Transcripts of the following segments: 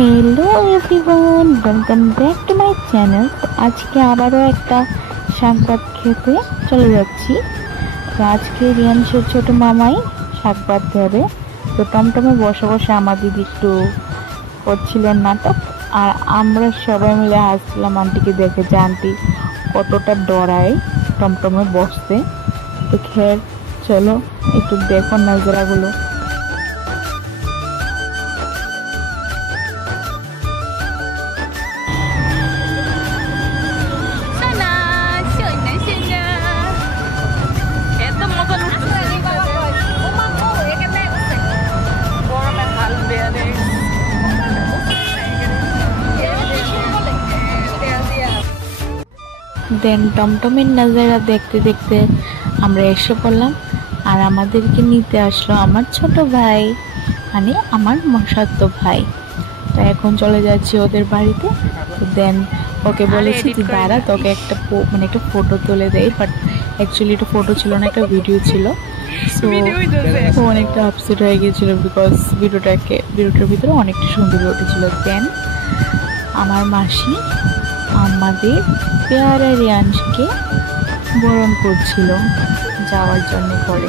Hello everyone, welcome back to my channel. तो आज के आबारो एक शाक भात खेते चले जाচ্ছি। तो आज के रियांशेर छोटो मामाई शाक भात धरे। तो टमटमे बसे बसे आमार दिदी एकटु करछिलेन नाटक और आमरा सबाई मिले हासছিলাম आंटीके देखे जे आंटी कतटा डराय टमटमे बसते। तो खैर चलो एकटु देखो नजारागुलो। देन टमटमेर नजारा देखते देखते आमरा एসে পড়লাম আর আমাদেরকে নিতে আসলো আমার ছোট ভাই, মানে আমার মশাতো ভাই। তো এখন চলে যাচ্ছি ওদের বাড়িতে। তো দেন ওকে বলেছি তুই দাঁড়া, তোকে একটা একটা ফটো তুলে দেই, বাট অ্যাকচুয়ালি এটা ফটো ছিল না, একটা ভিডিও ছিল। সো ও অনেকটা আপসেট হয়ে গিয়েছিল বিকজ ভিডিওটার ভিতরে অনেকটা সুন্দর উঠেছিল। দেন আমার মাসি আমাদের পেয়ারা রিয়ানকে বরণ করছিল যাওয়ার জন্য পরে।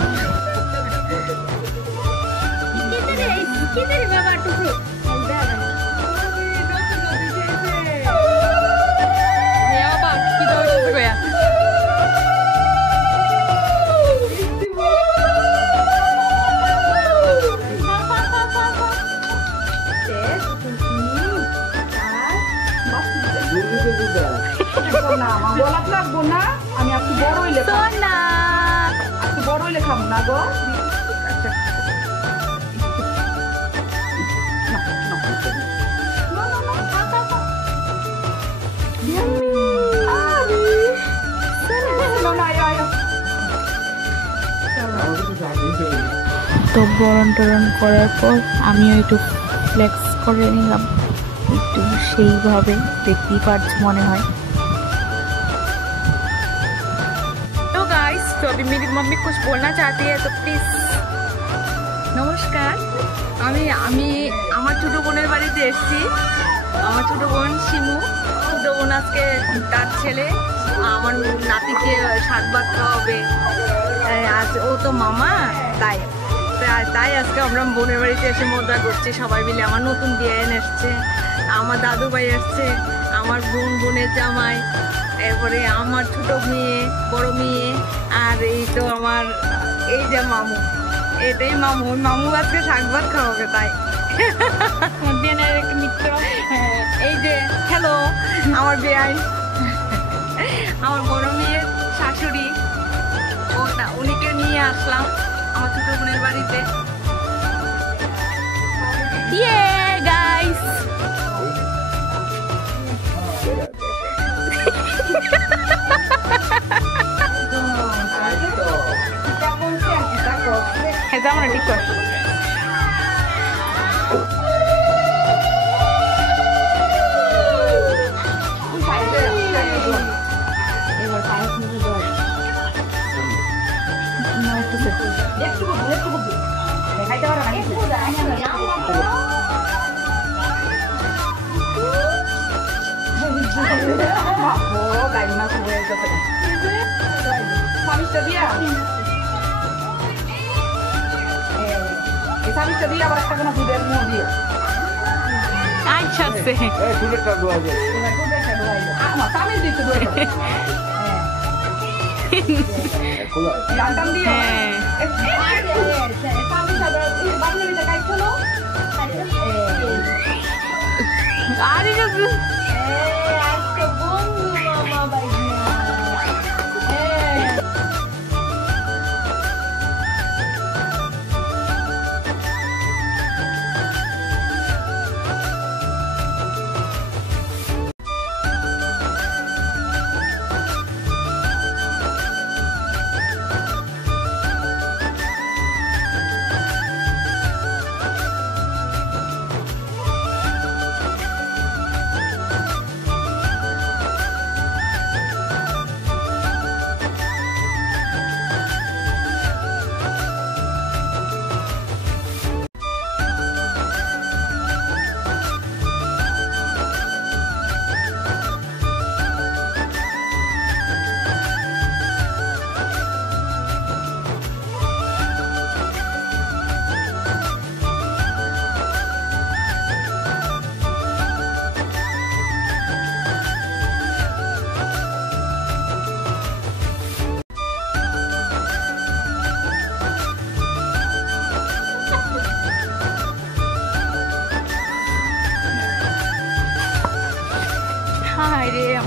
তো বরণ টরণ করার পর আমিও একটু ফ্লেক্স করে নিলাম, একটু সেইভাবে দেখতেই পারছি মনে হয়। तो गाइस, तो अभी मेरी मम्मी कुछ बोलना चाहती है, तो प्लीज। नमस्कार, আমি আমার ছোট বোনের বাড়িতে এসেছি। আমার ছোট বোন শিমু, ছোট বোন আজকে তার ছেলে আমার নাতিকে শাক ভাত খাওয়াবে। আজ ও তো মামা, তাই আজকে আমরা বোনের বাড়িতে এসে মজা করছি সবাই মিলে। আমার নতুন বিয়ে এসছে, আমার দাদু ভাই এসছে, আমার বোনের জামাই, এরপরে আমার ছোট মেয়ে, বড় মেয়ে, আর এই তো আমার এই যে মামু, এটাই মামু। মামু আজকে শাক ভাত খাওয়াবে, তাই বিয়ানের একটা মিত্র। এই যে হ্যালো আমার বিয়ান, আমার বড় মেয়ের শাশুড়ি, উনিকে নিয়ে আসলাম আমার ছোট বোনের বাড়িতে। ইয়ে গাইস, আমরা ঠিক করছি।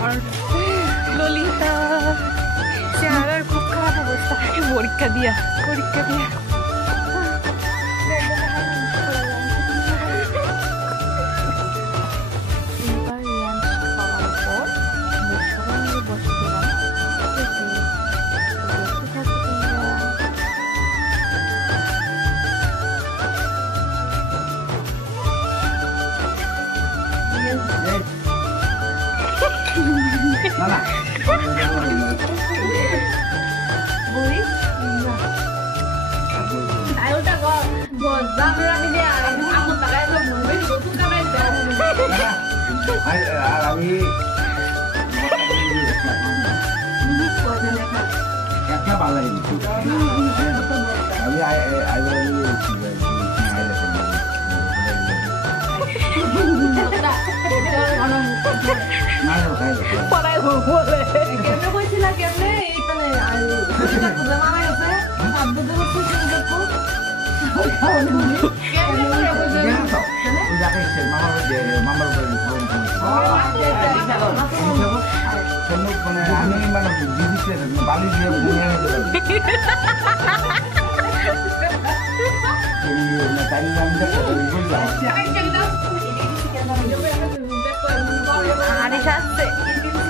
আর ললিতা চেহারার খুব খারাপ অবস্থা পরীক্ষা দিয়া এবার লাঞ্চ খাওয়ার পর আমরা সবাই মিলে বসেছিলাম দেখতে থাকো তোমরা।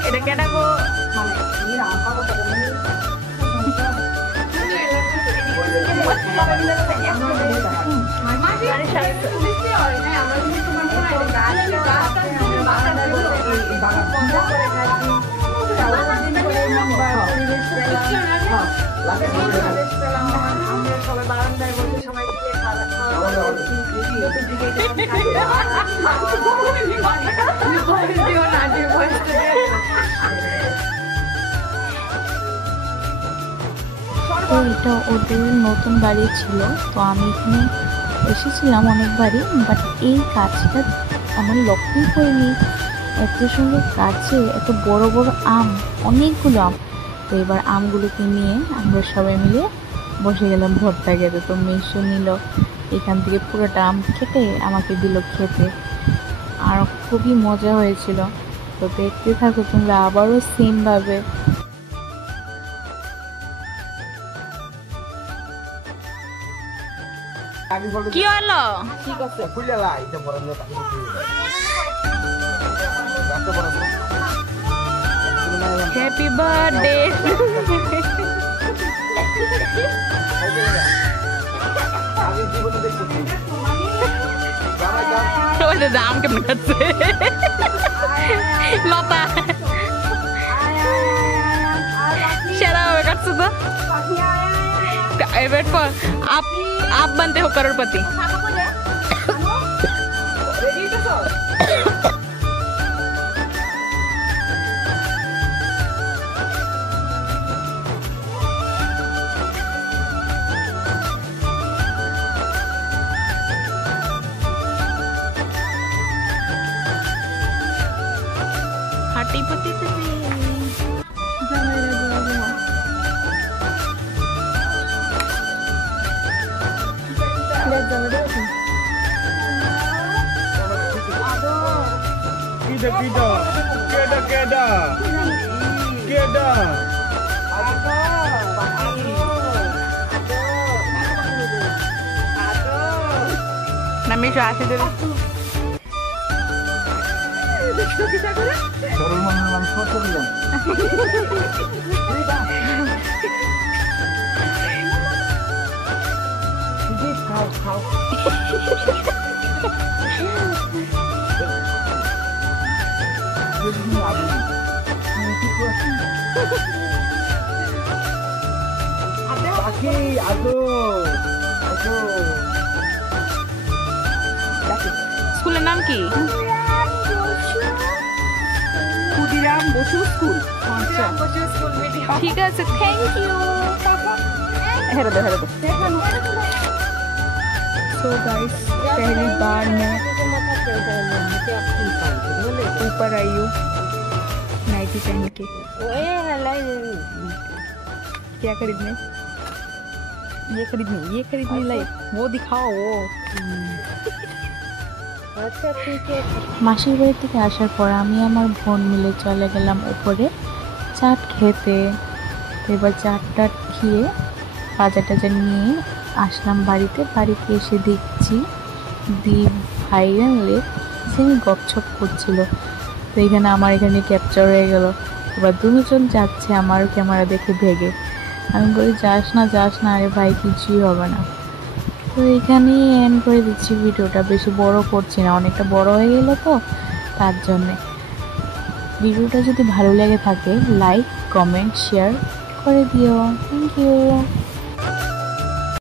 এটা কেনা গো সবাই বারান্দায় বসে সবাই তো এটা ওদের নতুন বাড়ি ছিল, তো আমি এখানে এসেছিলাম অনেকবারই, বাট এই গাছটা আমার লক্ষ্যই করিনি। এত সুন্দর গাছে এত বড় বড় আম, অনেকগুলো আম। তো এবার আমগুলোকে নিয়ে আমরা সবাই মিলে বসে গেলাম ভর্তা খেতে। তো মেশো নিল এখান থেকে পুরোটা আম খেতে আমাকে দিল খেতে, আর খুবই মজা হয়েছিল। তো দেখতে থাকো তোমরা আবারও সেমভাবে। কি হলো হ্যাপি বার্থডে দাম কেমন খাচ্ছে লতা সেরা হবে কাটছো তো এবার পর आप बनते हो करोड़पति। हाटी पति Nami así de স্কুলের নাম কি? ক্ষুদিরাম বসু স্কুল। আচ্ছা ঠিক আছে, থ্যাংক ইউ। हेरो दो सो गाइस पहली बार मैं ऊपर आई हूँ नाइटी पहन के। क्या खरीदने? ये खरीदनी लाई। वो दिखाओ वो আচ্ছা ঠিক আছে। মাসির বাড়ি থেকে আসার পর আমি আমার বোন মিলে চলে গেলাম উপরে চাট খেতে। তো এবার চাট টাট খেয়ে বাজার টাজার নিয়ে আসলাম বাড়িতে। বাড়িতে এসে দেখছি ভাই আনলে সে গপছপ করছিল। তো এখানে আমার এখানে ক্যাপচার হয়ে গেল। এবার দুজন যাচ্ছে আমার ক্যামেরা দেখে ভেগে। আমি বলি যাস না আরে ভাই কিছুই হবে না। তো এখানেই এন্ড করে দিচ্ছি ভিডিওটা, বেশি বড় করছি না, অনেকটা বড় হয়ে গেল তো তার জন্যে। ভিডিওটা যদি ভালো লেগে থাকে লাইক কমেন্ট শেয়ার করে দিও। Thank you.